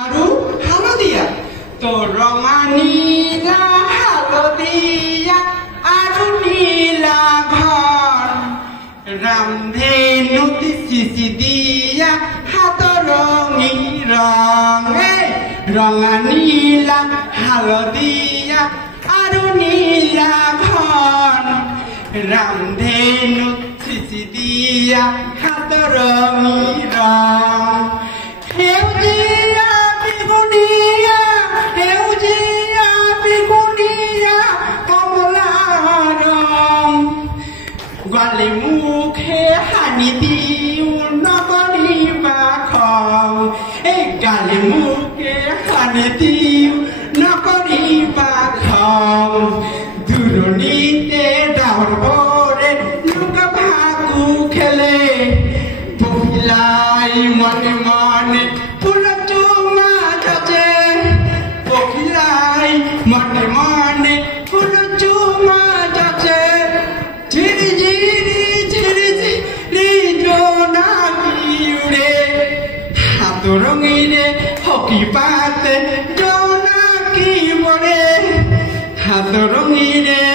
আৰু হালধীয়া তো ৰঙা নীলা হালধীয়া আৰু নীলা ঘৰ ৰামধেনুত চিচি দিয়া হাতৰ ৰঙী ৰং ৰঙা নীলা হালধীয়া আৰু নীলা ঘৰ ৰামধেনুত চিচি দিয়া হাতৰ ৰঙী ৰং Gale muke hani diu nagariba khong gale muke hani diu nagariba khong duronite daur bore luka bhagu khele pohilai mane mane pura chuma jache pohilai mane mane pura chuma jache রঙিনে হকি পাতে জোনাকি বলে হাত রঙিনে